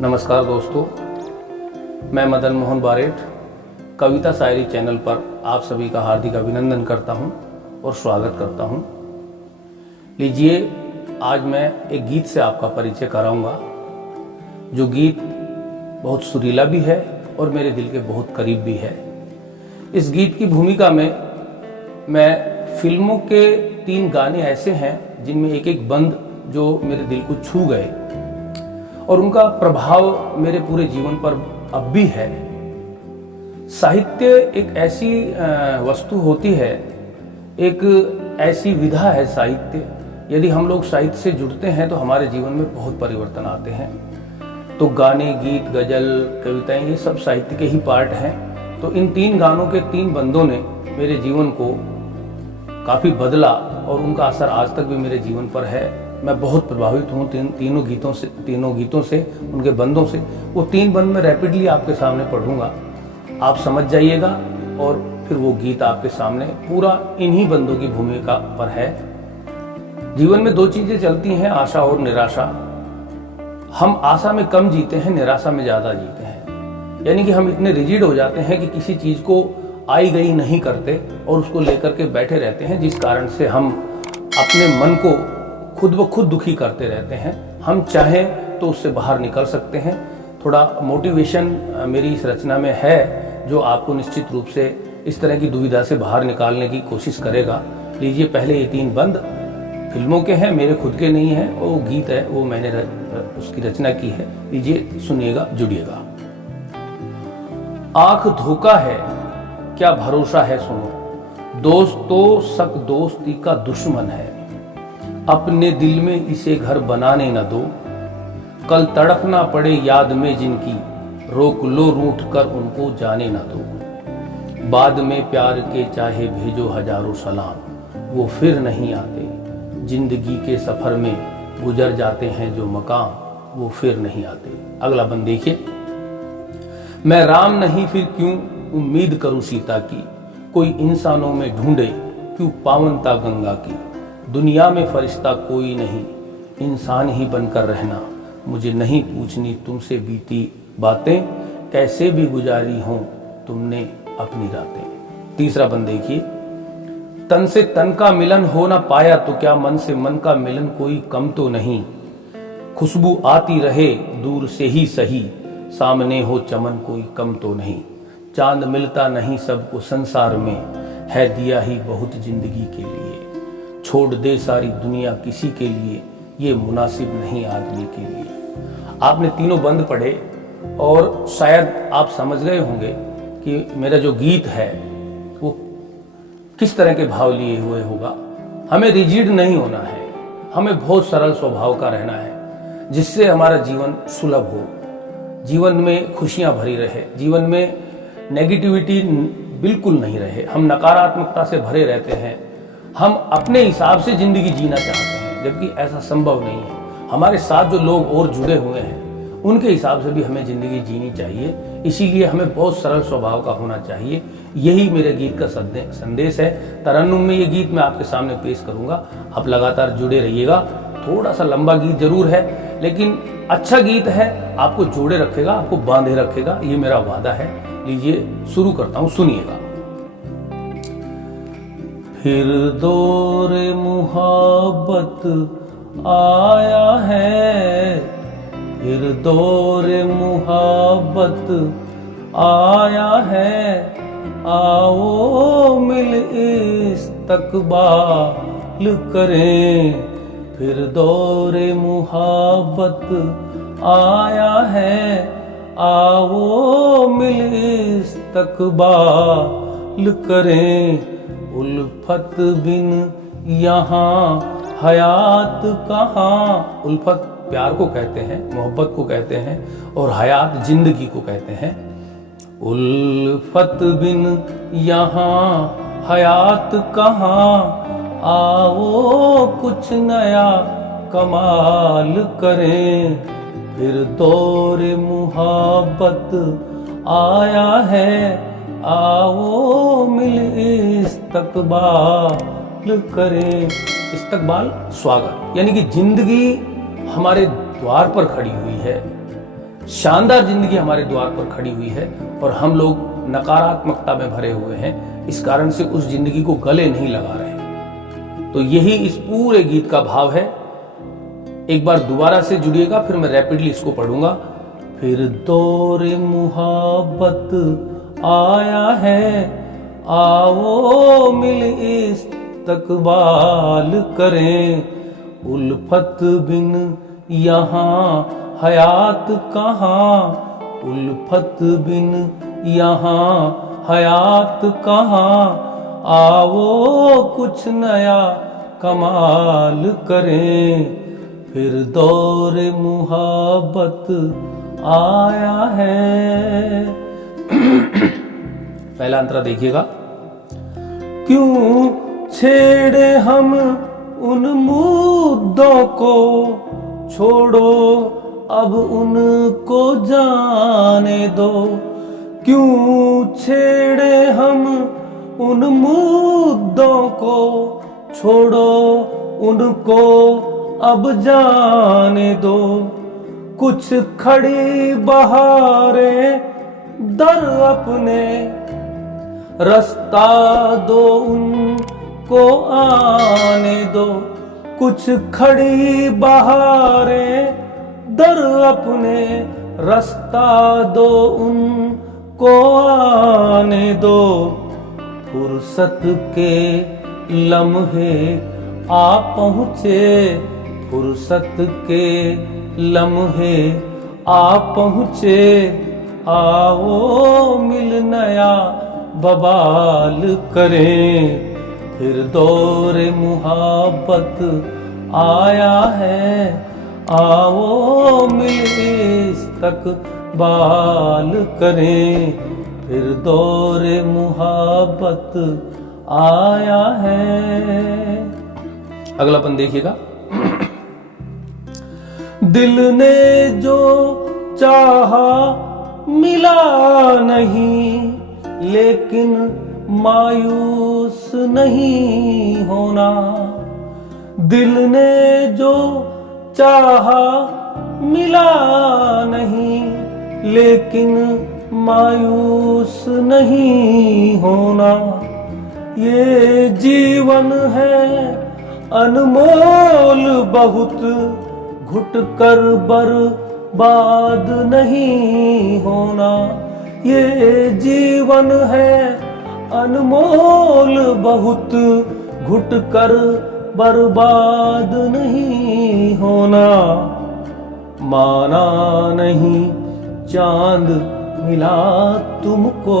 नमस्कार दोस्तों, मैं मदन मोहन बारेठ कविता शायरी चैनल पर आप सभी का हार्दिक अभिनंदन करता हूं और स्वागत करता हूं। लीजिए, आज मैं एक गीत से आपका परिचय कराऊंगा, जो गीत बहुत सुरीला भी है और मेरे दिल के बहुत करीब भी है। इस गीत की भूमिका में मैं फिल्मों के 3 गाने ऐसे हैं जिनमें एक एक बंद जो मेरे दिल को छू गए और उनका प्रभाव मेरे पूरे जीवन पर अब भी है। साहित्य एक ऐसी वस्तु होती है, एक ऐसी विधा है साहित्य। यदि हम लोग साहित्य से जुड़ते हैं तो हमारे जीवन में बहुत परिवर्तन आते हैं। तो गाने, गीत, गजल, कविताएं, ये सब साहित्य के ही पार्ट हैं। तो इन 3 गानों के 3 बंदों ने मेरे जीवन को काफ़ी बदला और उनका असर आज तक भी मेरे जीवन पर है। मैं बहुत प्रभावित हूँ तीनों गीतों से, उनके बंदों से। वो 3 बंद मैं रैपिडली आपके सामने पढ़ूंगा, आप समझ जाइएगा और फिर वो गीत आपके सामने पूरा इन्हीं बंदों की भूमिका पर है। जीवन में 2 चीजें चलती हैं, आशा और निराशा। हम आशा में कम जीते हैं, निराशा में ज्यादा जीते हैं। यानी कि हम इतने रिजिड हो जाते हैं कि किसी चीज को आई गई नहीं करते और उसको लेकर के बैठे रहते हैं, जिस कारण से हम अपने मन को खुद ब खुद दुखी करते रहते हैं। हम चाहें तो उससे बाहर निकल सकते हैं। थोड़ा मोटिवेशन मेरी इस रचना में है, जो आपको निश्चित रूप से इस तरह की दुविधा से बाहर निकालने की कोशिश करेगा। लीजिए, पहले ये 3 बंद फिल्मों के हैं, मेरे खुद के नहीं हैं। वो गीत है, वो मैंने उसकी रचना की है। लीजिए, सुनिएगा, जुड़िएगा। आंख धोखा है, क्या भरोसा है सुनो, दोस्त तो शक दोस्ती का दुश्मन है। अपने दिल में इसे घर बनाने न दो, कल तड़पना पड़े याद में जिनकी, रोक लो रूठ कर उनको जाने न दो। बाद में प्यार के चाहे भेजो हजारों सलाम, वो फिर नहीं आते। जिंदगी के सफर में गुजर जाते हैं जो मकाम, वो फिर नहीं आते। अगला बंद देखिए। मैं राम नहीं फिर क्यों उम्मीद करूं सीता की, कोई इंसानों में ढूंढे क्यों पावनता गंगा की। दुनिया में फरिश्ता कोई नहीं, इंसान ही बनकर रहना। मुझे नहीं पूछनी तुमसे बीती बातें, कैसे भी गुजारी हों तुमने अपनी रातें। तीसरा बंद देखिए। तन से तन का मिलन हो ना पाया तो क्या मन से मन का मिलन कोई कम तो नहीं। खुशबू आती रहे दूर से ही सही, सामने हो चमन कोई कम तो नहीं। चांद मिलता नहीं सबको संसार में, है दिया ही बहुत जिंदगी के लिए। छोड़ दे सारी दुनिया किसी के लिए, ये मुनासिब नहीं आदमी के लिए। आपने तीनों बंद पढ़े और शायद आप समझ गए होंगे कि मेरा जो गीत है वो किस तरह के भाव लिए हुए होगा। हमें रिजिड नहीं होना है, हमें बहुत सरल स्वभाव का रहना है, जिससे हमारा जीवन सुलभ हो, जीवन में खुशियां भरी रहे, जीवन में नेगेटिविटी बिल्कुल नहीं रहे। हम नकारात्मकता से भरे रहते हैं, हम अपने हिसाब से जिंदगी जीना चाहते हैं, जबकि ऐसा संभव नहीं है। हमारे साथ जो लोग और जुड़े हुए हैं उनके हिसाब से भी हमें जिंदगी जीनी चाहिए। इसीलिए हमें बहुत सरल स्वभाव का होना चाहिए। यही मेरे गीत का संदेश है। तरन्नुम में ये गीत मैं आपके सामने पेश करूंगा, आप लगातार जुड़े रहिएगा। थोड़ा सा लंबा गीत जरूर है, लेकिन अच्छा गीत है, आपको जोड़े रखेगा, आपको बांधे रखेगा, ये मेरा वादा है। लीजिए, शुरू करता हूं, सुनिएगा। फिर दौर मुहब्बत आया है, फिर दौर मुहब्बत आया है। आओ मिल इस्तकबाल करें, फिर दौर मुहब्बत आया है। आओ मिल इस्तकबाल करें। उल्फत बिन यहाँ हयात कहाँ। उल्फत प्यार को कहते हैं, मोहब्बत को कहते हैं, और हयात जिंदगी को कहते हैं। उल्फत बिन यहाँ हयात कहाँ, आओ कुछ नया कमाल करें। फिर दौर मुहब्बत आया है, आओ मिल इस्तकबाल करें। इस्तकबाल स्वागत, यानी कि जिंदगी हमारे द्वार पर खड़ी हुई है। शानदार जिंदगी हमारे द्वार पर खड़ी हुई है और हम लोग नकारात्मकता में भरे हुए हैं, इस कारण से उस जिंदगी को गले नहीं लगा रहे। तो यही इस पूरे गीत का भाव है। एक बार दोबारा से जुड़िएगा, फिर मैं रैपिडली इसको पढ़ूंगा। फिर दौरे मुहब्बत आया है, आओ मिल इस्तकबाल करें, उल्फत बिन यहाँ हयात कहाँ, उल्फत बिन यहाँ हयात कहाँ, आओ कुछ नया कमाल करें, फिर दौरे मुहब्बत आया है। पहला अंतरा देखिएगा। क्यों छेड़े हम उन मुद्दों को, छोड़ो अब उनको जाने दो, क्यों छेड़े हम उन मुद्दों को, छोड़ो उनको अब जाने दो, कुछ खड़ी बहारें दर अपने, रास्ता दो उनको आने दो, कुछ खड़ी बहारें दर अपने, रास्ता दो उनको आने दो, फुर्सत के लम्हे आ पहुँचे, फुर्सत के लम्हे आ पहुँचे, आओ मिल नया बवाल करें, फिर दौरे मुहब्बत आया है, आओ मिल इस्तकबाल करें, फिर दौरे मुहब्बत आया है। अगला पन देखिएगा। दिल ने जो चाहा मिला नहीं, लेकिन मायूस नहीं होना, दिल ने जो चाहा मिला नहीं, लेकिन मायूस नहीं होना, ये जीवन है अनमोल बहुत, घुट कर बर्बाद नहीं होना, ये जीवन है अनमोल बहुत, घुट कर बर्बाद नहीं होना, माना नहीं चांद मिला तुमको,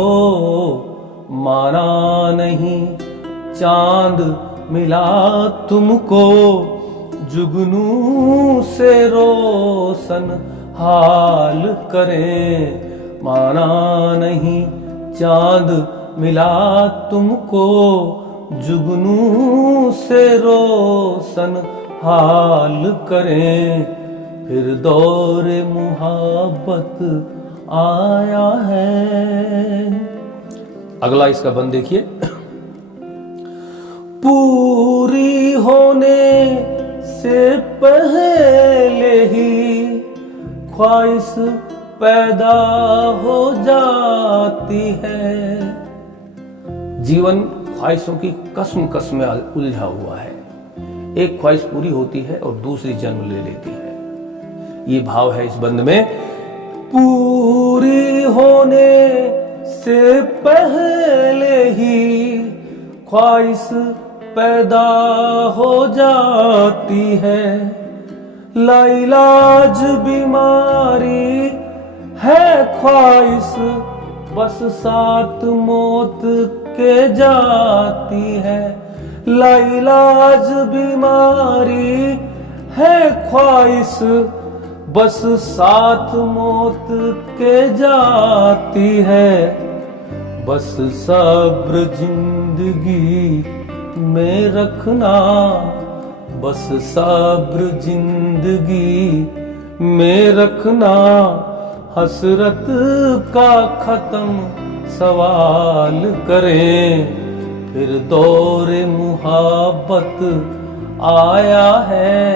माना नहीं चांद मिला तुमको, जुगनू से रोशन हाल करें, माना नहीं चांद मिला तुमको, जुगनू से रोशन हाल करें, फिर दौरे मुहब्बत आया है। अगला इसका बंद देखिए। पूरी होने से पहले ही ख्वाहिश पैदा हो जाती है। जीवन ख्वाहिशों की कसम में उलझा हुआ है। एक ख्वाहिश पूरी होती है और दूसरी जन्म ले लेती है। ये भाव है इस बंद में। पूरी होने से पहले ही ख्वाहिश पैदा हो जाती है। लाइलाज बीमारी है ख्वाहिश, बस साथ मौत के जाती है। लाइलाज बीमारी है ख्वाहिश, बस साथ मौत के जाती है। बस सब्र जिंदगी में रखना, बस सब्र जिंदगी में रखना। हसरत का खत्म सवाल करें, फिर दौरे मुहब्बत आया है।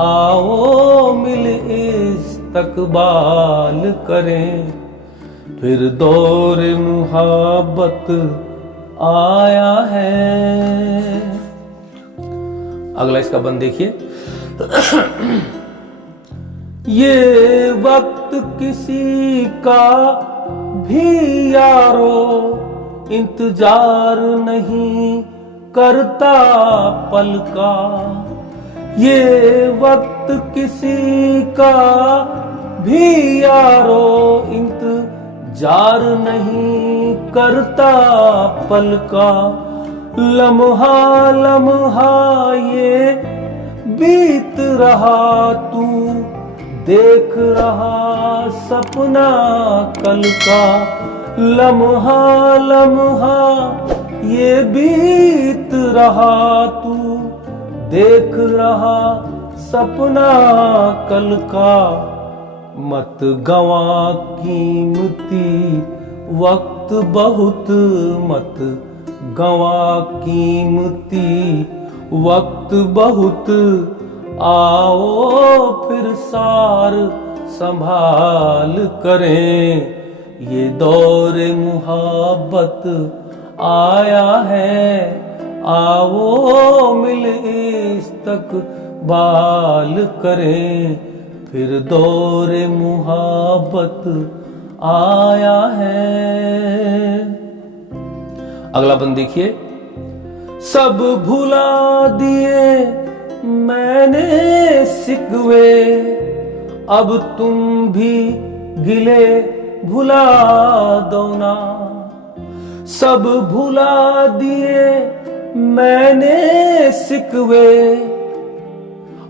आओ मिल इस इस्तकबाल करें, फिर दौर मुहब्बत आया है। अगला इसका बंद देखिए। ये वक्त किसी का भी यारो इंतजार नहीं करता पल का, ये वक्त किसी का भी यारो इंतजार नहीं करता पल का। लम्हा लम्हा ये बीत रहा, तू देख रहा सपना कल का। लम्हा लम्हा ये बीत रहा, तू देख रहा सपना कल का। मत गवा कीमती वक्त बहुत, मत गवा कीमती वक्त बहुत। आओ फिर सार संभाल करें, ये दौर मुहब्बत आया है। आओ मिल इस्तकबाल करें, फिर दौर मुहब्बत आया है। अगला बंद देखिए। सब भुला दिए मैंने सिकवे, अब तुम भी गिले भुला दो ना। सब भुला दिए मैंने सिकवे,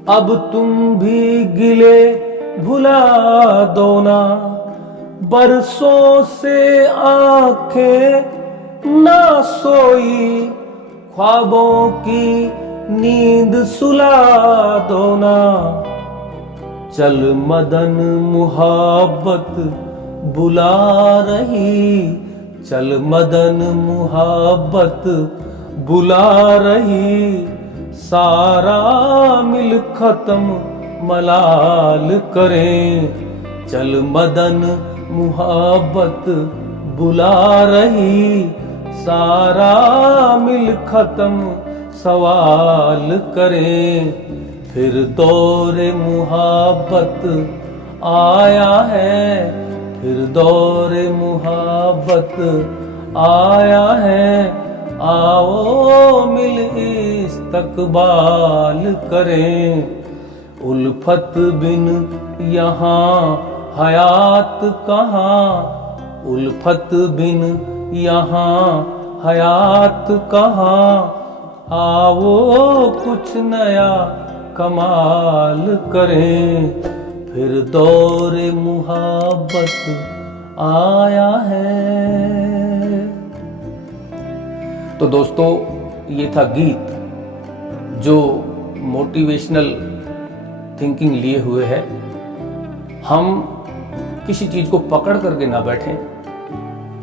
अब तुम भी गिले भुला दो ना। बरसों से आंखें ना सोई, ख्वाबों की नींद सुला दो ना। चल मदन मुहब्बत बुला रही, चल मदन मुहब्बत बुला रही। सारा मिल खत्म मलाल करें, चल मदन मुहब्बत बुला रही। सारा मिल खत्म सवाल करें, फिर दौर मुहब्बत आया है। फिर दौर मुहब्बत आया है। आओ मिल इस्तकबाल करें, उल्फत बिन यहाँ हयात कहाँ। उल्फत बिन यहाँ हयात कहाँ। आओ कुछ नया कमाल करें, फिर दौर मुहब्बत आया है। तो दोस्तों, ये था गीत जो मोटिवेशनल थिंकिंग लिए हुए है। हम किसी चीज को पकड़ करके ना बैठें।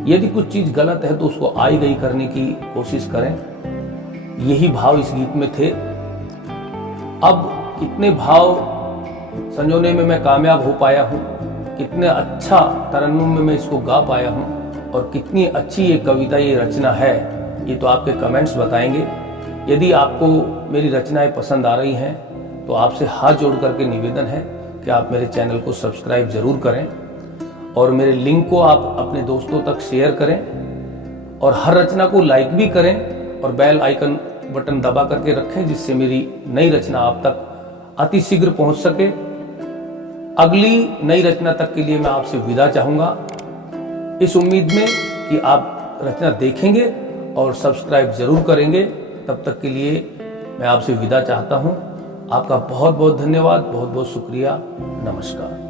यदि कुछ चीज गलत है तो उसको आई गई करने की कोशिश करें। यही भाव इस गीत में थे। अब कितने भाव संजोने में मैं कामयाब हो पाया हूँ, कितने अच्छा तरन्नुम में मैं इसको गा पाया हूँ, और कितनी अच्छी ये कविता, ये रचना है, ये तो आपके कमेंट्स बताएंगे। यदि आपको मेरी रचनाएं पसंद आ रही हैं तो आपसे हाथ जोड़ करके निवेदन है कि आप मेरे चैनल को सब्सक्राइब जरूर करें, और मेरे लिंक को आप अपने दोस्तों तक शेयर करें, और हर रचना को लाइक भी करें, और बेल आइकन बटन दबा करके रखें, जिससे मेरी नई रचना आप तक अति शीघ्र पहुंच सके। अगली नई रचना तक के लिए मैं आपसे विदा चाहूंगा, इस उम्मीद में कि आप रचना देखेंगे और सब्सक्राइब जरूर करेंगे। तब तक के लिए मैं आपसे विदा चाहता हूं। आपका बहुत बहुत धन्यवाद, बहुत बहुत शुक्रिया। नमस्कार।